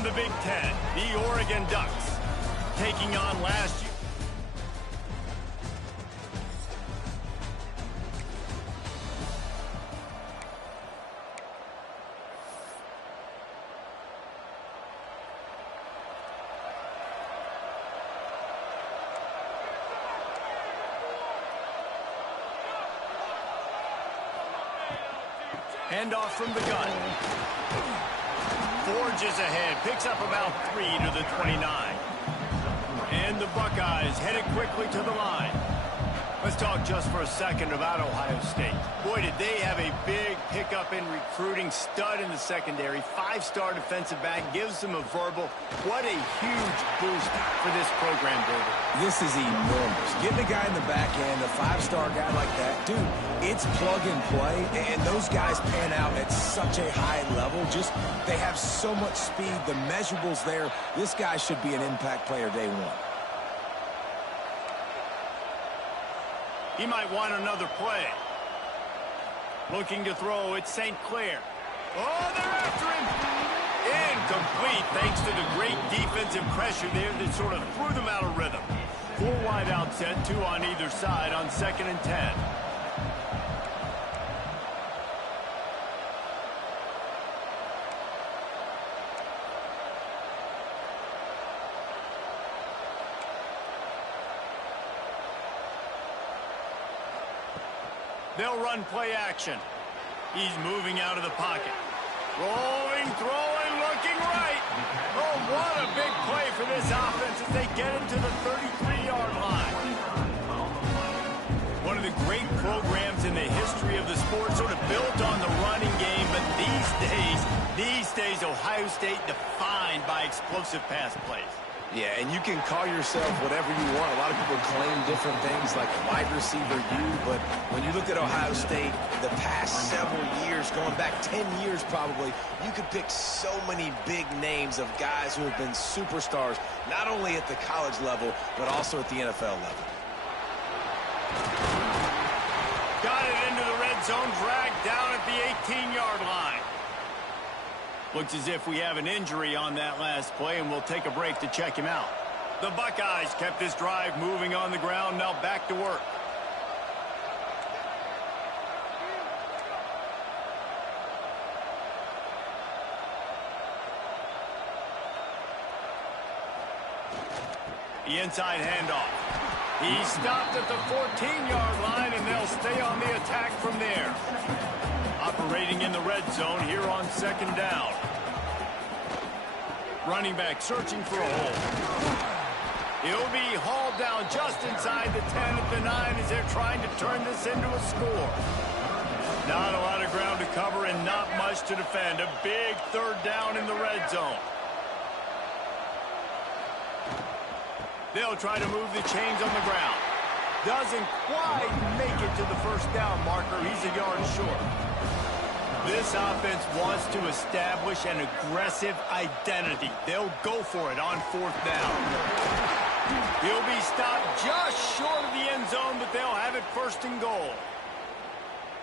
From the Big Ten, the Oregon Ducks, taking on last year. Handoff from the gun. Forges ahead, picks up about 3 to the 29. And the Buckeyes headed quickly to the line. Let's talk just for a second about Ohio State. Boy, did they have a big pickup in recruiting. Stud in the secondary. 5-star defensive back gives them a verbal. What a huge boost for this program, David. This is enormous. Getting a guy in the back end, a 5-star guy like that, dude, it's plug and play, and those guys pan out at such a high level. Just, they have so much speed. The measurables there. This guy should be an impact player day one. He might want another play. Looking to throw, it's St. Clair. Oh, they're after him. Incomplete, thanks to the great defensive pressure there that sort of threw them out of rhythm. 4 wide out set, 2 on either side on 2nd and 10. They'll run play action. He's moving out of the pocket. Rolling, throwing, looking right. Oh, what a big play for this offense as they get into the 33-yard line. One of the great programs in the history of the sport, sort of built on the running game, but these days, Ohio State defined by explosive pass plays. Yeah, and you can call yourself whatever you want. A lot of people claim different things like wide receiver U, but when you look at Ohio State, the past several years, going back 10 years probably, you could pick so many big names of guys who have been superstars, not only at the college level, but also at the NFL level. Got it into the red zone, dragged down at the 18-yard line. Looks as if we have an injury on that last play, and we'll take a break to check him out. The Buckeyes kept this drive moving on the ground, now back to work. The inside handoff. He stopped at the 14-yard line, and they'll stay on the attack from there. Operating in the red zone here on 2nd down. Running back searching for a hole. He'll be hauled down just inside the 10 at the 9 as they're trying to turn this into a score. Not a lot of ground to cover and not much to defend. A big 3rd down in the red zone. They'll try to move the chains on the ground. Doesn't quite make it to the 1st down marker. He's a yard short. This offense wants to establish an aggressive identity. They'll go for it on 4th down. He'll be stopped just short of the end zone, but they'll have it 1st and goal.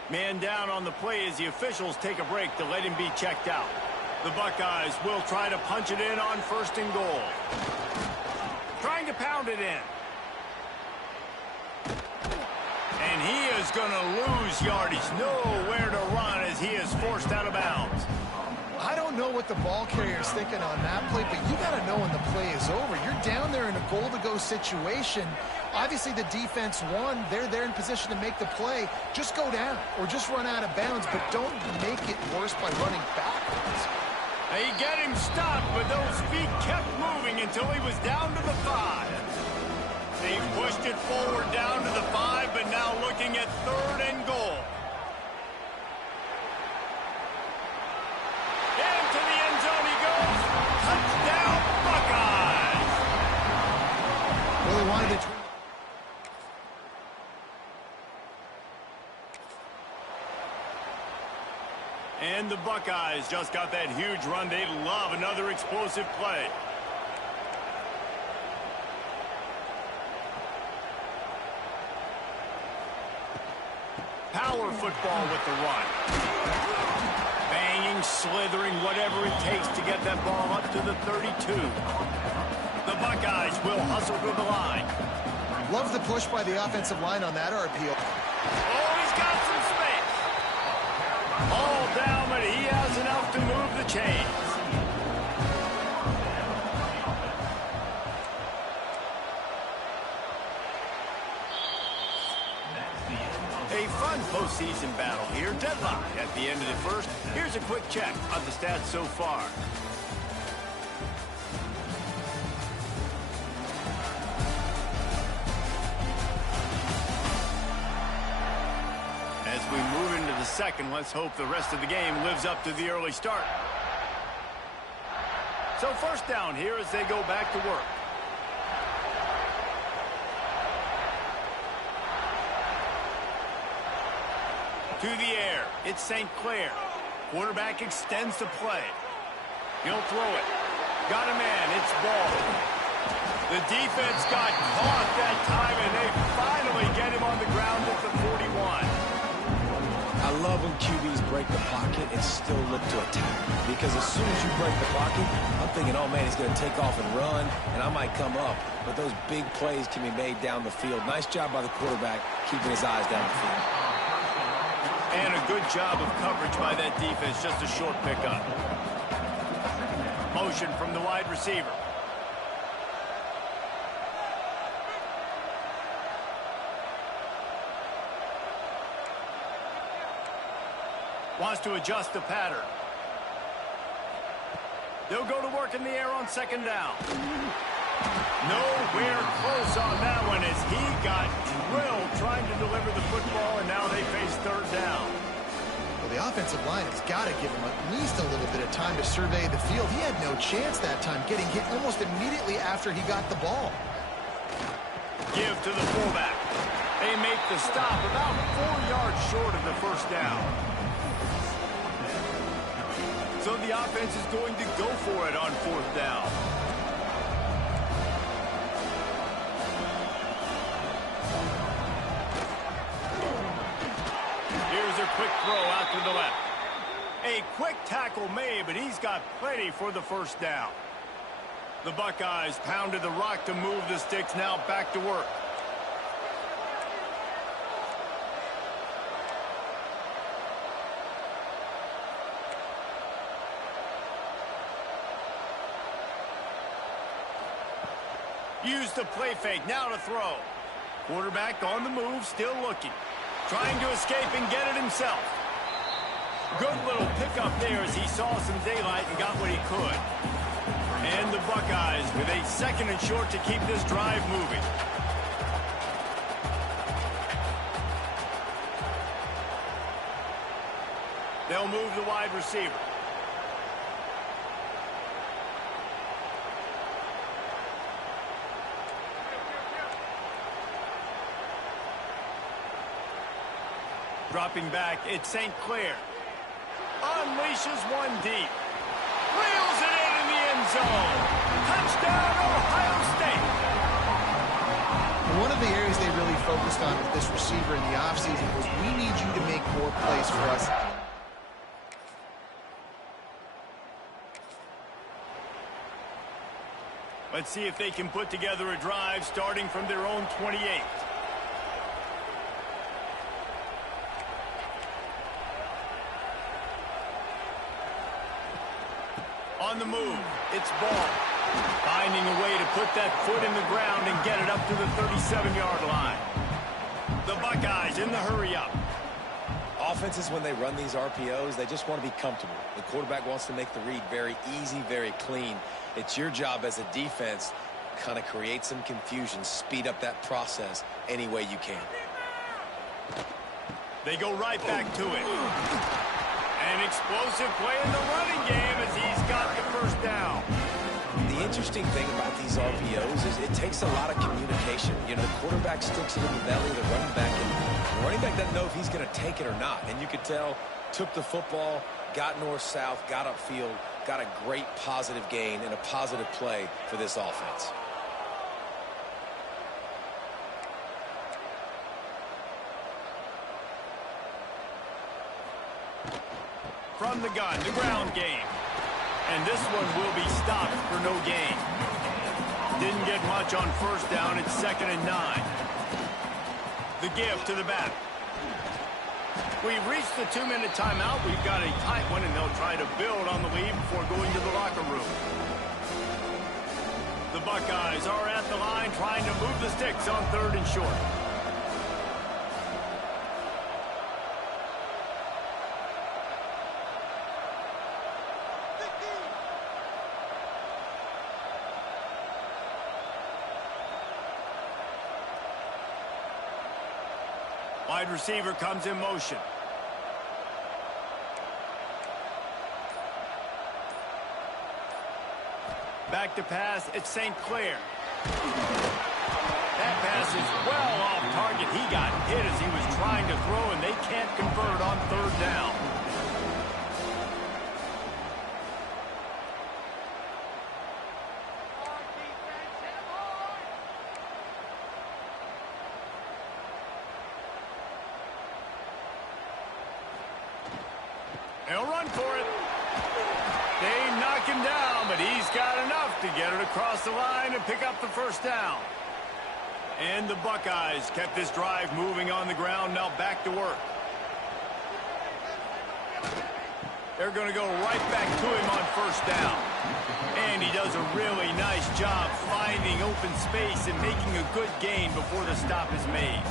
Man down on the play as the officials take a break to let him be checked out. The Buckeyes will try to punch it in on 1st and goal. Trying to pound it in. And he is going to lose yardage. Nowhere to run as he is forced out of bounds. I don't know what the ball carrier is thinking on that play, but you got to know when the play is over. You're down there in a goal-to-go situation. Obviously, the defense won. They're there in position to make the play. Just go down or just run out of bounds, but don't make it worse by running backwards. They get him stopped, but those feet kept moving until he was down to the 5. They've pushed it forward down to the 5, but now looking at 3rd and goal. Into the end zone he goes. Touchdown, Buckeyes. Really wanted to... And the Buckeyes just got that huge run. They love another explosive play. Power football with the run. Banging slithering, whatever it takes to get that ball up to the 32. The Buckeyes will hustle to the line. Love the push by the offensive line on that RPO. Oh, he's got some space. All down, but he has enough to move the chains. A fun postseason battle here. Deadlock at the end of the first. Here's a quick check on the stats so far. As we move into the second, let's hope the rest of the game lives up to the early start. So first down here as they go back to work. To the air, it's St. Clair. Quarterback extends the play. He'll throw it. Got a man, it's ball. The defense got caught that time, and they finally get him on the ground at the 41. I love when QBs break the pocket and still look to attack. Because as soon as you break the pocket, I'm thinking, oh man, he's going to take off and run, and I might come up. But those big plays can be made down the field. Nice job by the quarterback keeping his eyes down the field. And a good job of coverage by that defense, just a short pickup. Motion from the wide receiver. Wants to adjust the pattern. They'll go to work in the air on second down. Nowhere close on that one as he got drilled trying to deliver the football, and now they face third down. Well, the offensive line has got to give him at least a little bit of time to survey the field. He had no chance that time, getting hit almost immediately after he got the ball. Give to the fullback. They make the stop about 4 yards short of the first down. So the offense is going to go for it on fourth down. Here's a quick throw out to the left. A quick tackle made, but he's got plenty for the first down. The Buckeyes pounded the rock to move the sticks, now back to work. Use the play fake, now to throw. Quarterback on the move, still looking. Trying to escape and get it himself. Good little pickup there as he saw some daylight and got what he could. And the Buckeyes with a second and short to keep this drive moving. They'll move the wide receiver. Dropping back, it's St. Clair. Unleashes one deep. Wheels it in the end zone. Touchdown, Ohio State. One of the areas they really focused on with this receiver in the offseason was, we need you to make more plays for us. Let's see if they can put together a drive starting from their own 28. On the move, it's Ball. Finding a way to put that foot in the ground and get it up to the 37-yard line. The Buckeyes in the hurry-up. Offenses, when they run these RPOs, they just want to be comfortable. The quarterback wants to make the read very easy, very clean. It's your job as a defense to kind of create some confusion, speed up that process any way you can. They go right back to it. An explosive play in the running game as he's got the first down. The interesting thing about these RPOs is it takes a lot of communication. You know, the quarterback sticks it in the belly of the running back, and the running back doesn't know if he's going to take it or not. And you could tell, took the football, got north-south, got upfield, got a great positive gain and a positive play for this offense. from the gun, the ground game. And this one will be stopped for no gain. Didn't get much on first down. It's 2nd and 9. The give to the back. We've reached the 2-minute timeout. We've got a tight one, and they'll try to build on the lead before going to the locker room. The Buckeyes are at the line trying to move the sticks on 3rd and short. Wide receiver comes in motion. Back to pass, it's St. Clair. That pass is well off target. He got hit as he was trying to throw, and they can't convert on 3rd down. They'll run for it. They knock him down, but he's got enough to get it across the line and pick up the 1st down. And the Buckeyes kept this drive moving on the ground. Now back to work. They're going to go right back to him on 1st down. And he does a really nice job finding open space and making a good gain before the stop is made.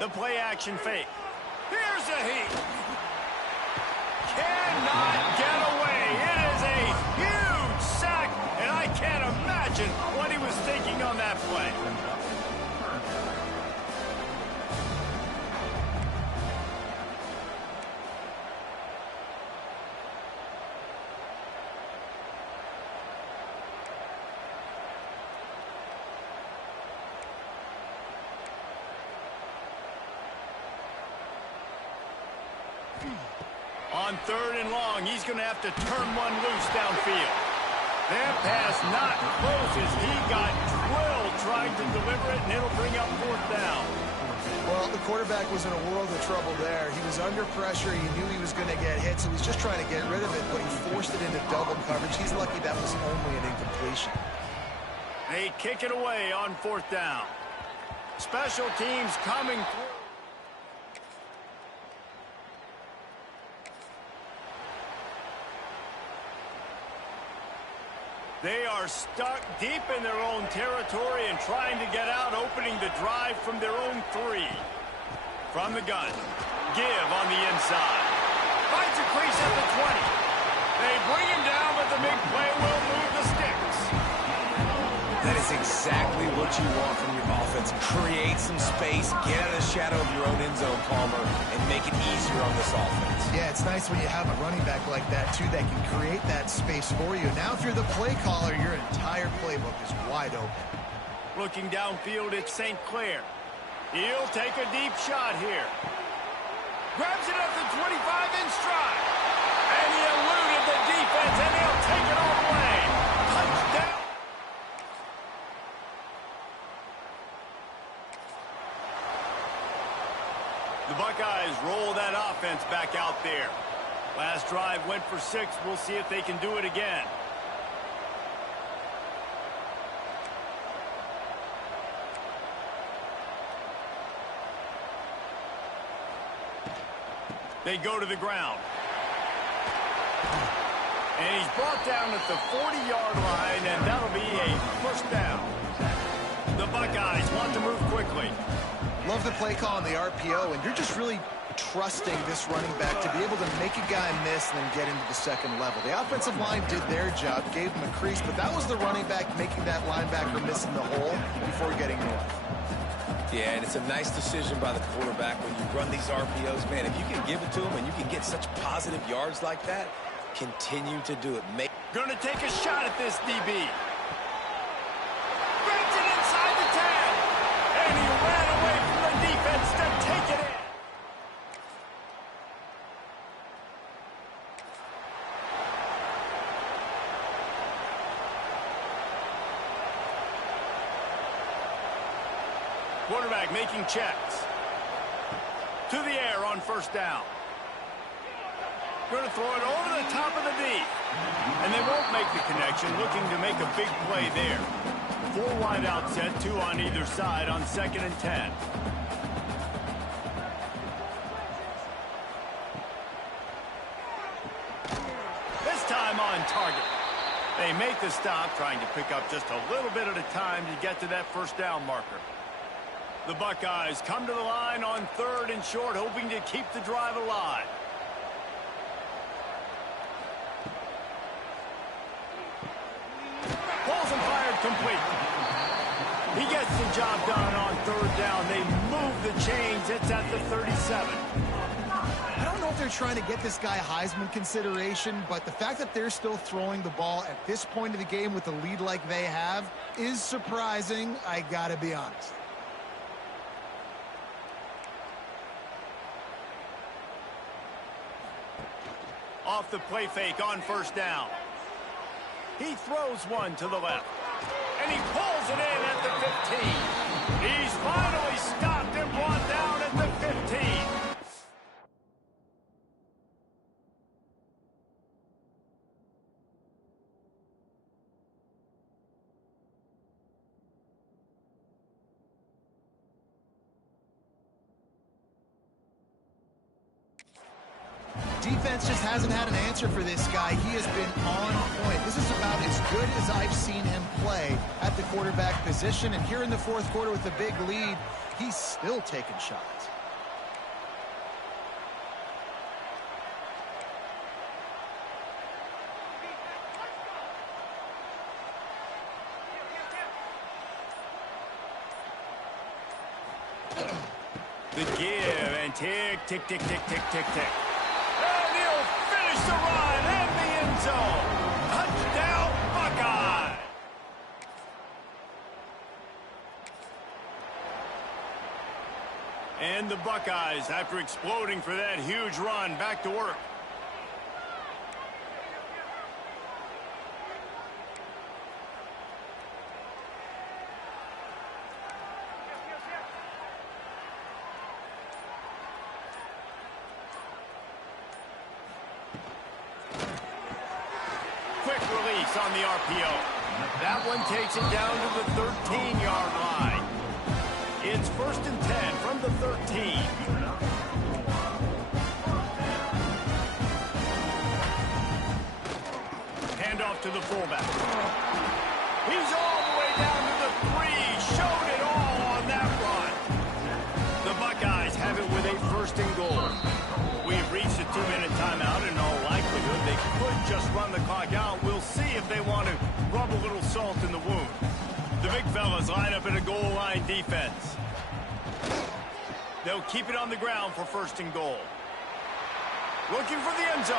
The play-action fake. Here's a heat. Cannot get away. It is a huge sack, and I can't imagine what he was thinking on that play. On 3rd and long, he's going to have to turn one loose downfield. That pass not close as he got drilled trying to deliver it, and it'll bring up 4th down. Well, the quarterback was in a world of trouble there. He was under pressure. He knew he was going to get hit, so he's just trying to get rid of it, but he forced it into double coverage. He's lucky that was only an incompletion. They kick it away on 4th down. Special teams coming through. They are stuck deep in their own territory and trying to get out, opening the drive from their own 3. From the gun. Give on the inside. Finds a crease at the 20. They bring him down, but the big play will move the sticks. That is exactly what you want from your offense. Create some space, get out of the shadow of your own end zone, Palmer, and make it easier on this offense. Yeah, it's nice when you have a running back like that, too, that can create that space for you. Now, if you're the play caller, your entire playbook is wide open. Looking downfield, it's St. Clair. He'll take a deep shot here. Grabs it at the 25 in stride. And he eluded the defense, and he'll take it all the way. Touchdown. The Buckeyes roll that offense back out there. Last drive went for 6. We'll see if they can do it again. They go to the ground. And he's brought down at the 40-yard line, and that'll be a 1st down. The Buckeyes want to move quickly. Love the play call on the RPO, and you're just really trusting this running back to be able to make a guy miss and then get into the 2nd level. The offensive line did their job, gave him a crease, but that was the running back making that linebacker miss in the hole before getting north. Yeah, and it's a nice decision by the quarterback when you run these RPOs. Man, if you can give it to him and you can get such positive yards like that, continue to do it. Gonna take a shot at this DB. Grabs it inside the 10. And he ran away Quarterback making checks. To the air on first down. Going to throw it over the top of the D. And they won't make the connection, looking to make a big play there. 4 wide out set, 2 on either side on 2nd and 10. This time on target. They make the stop, trying to pick up just a little bit at a time to get to that first down marker. The Buckeyes come to the line on 3rd and short, hoping to keep the drive alive. Pulls and fired complete. He gets the job done on 3rd down. They move the chains. It's at the 37. I don't know if they're trying to get this guy Heisman consideration, but the fact that they're still throwing the ball at this point of the game with a lead like they have is surprising, I gotta be honest. Off the play fake on first down. He throws one to the left. And he pulls it in at the 15. He's finally stopped and brought down at the 15. Defense just hasn't had an answer for this guy. He has been on point. This is about as good as I've seen him play at the quarterback position. And here in the 4th quarter with a big lead, he's still taking shots. The give and tick, tick, tick, tick, tick, tick, tick. And he'll finish the run in the end zone. Touchdown, Buckeye. And the Buckeyes, after exploding for that huge run, back to work. Quick release on the RPO. That one takes it down to the 13-yard line. It's 1st and 10 from the 13. Handoff to the fullback. He's all the way down to the 3. Showed it all on that run. The Buckeyes have it with a 1st and goal. We've reached a 2-minute timeout. In all likelihood, they could just run the clock out. We'll see if they want to rub a little salt in the wound. The big fellas line up in a goal line defense. They'll keep it on the ground for 1st and goal. Looking for the end zone.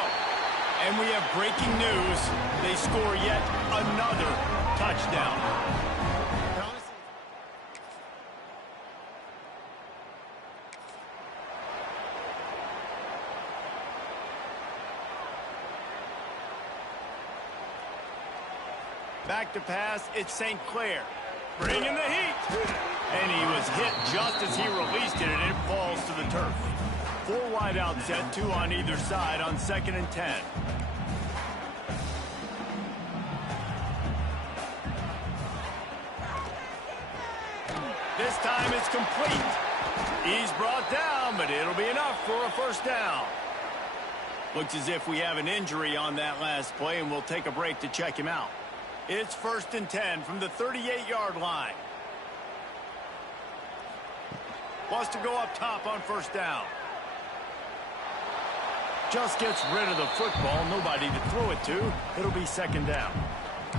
And we have breaking news. They score yet another touchdown. Back to pass, it's St. Clair. Bringing the heat. And he was hit just as he released it, and it falls to the turf. 4 wide out set, 2 on either side on 2nd and 10. This time it's complete. He's brought down, but it'll be enough for a 1st down. Looks as if we have an injury on that last play, and we'll take a break to check him out. It's 1st and 10 from the 38-yard line. Wants to go up top on 1st down. Just gets rid of the football. Nobody to throw it to. It'll be 2nd down.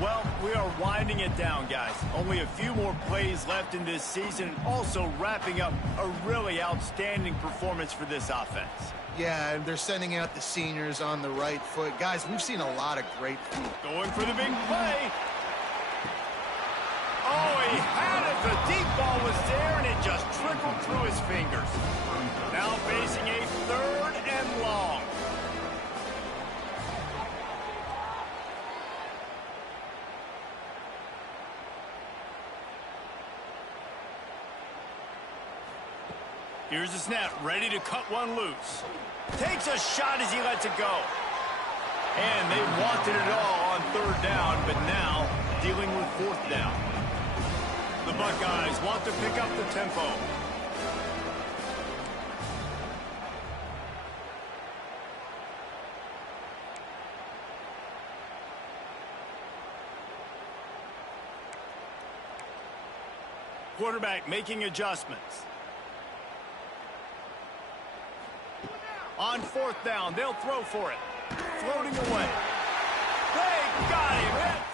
Well, we are winding it down, guys. Only a few more plays left in this season. Also wrapping up a really outstanding performance for this offense. Yeah, and they're sending out the seniors on the right foot. Guys, we've seen a lot of great feet. Going for the big play. Oh, he had it. The deep ball was there, and it just trickled through his fingers. Now facing a 3rd and long. Here's the snap, ready to cut one loose. Takes a shot as he lets it go. And they wanted it all on third down, but now dealing with fourth down. The Buckeyes want to pick up the tempo. Quarterback making adjustments. On fourth down, they'll throw for it. Floating away. They got him.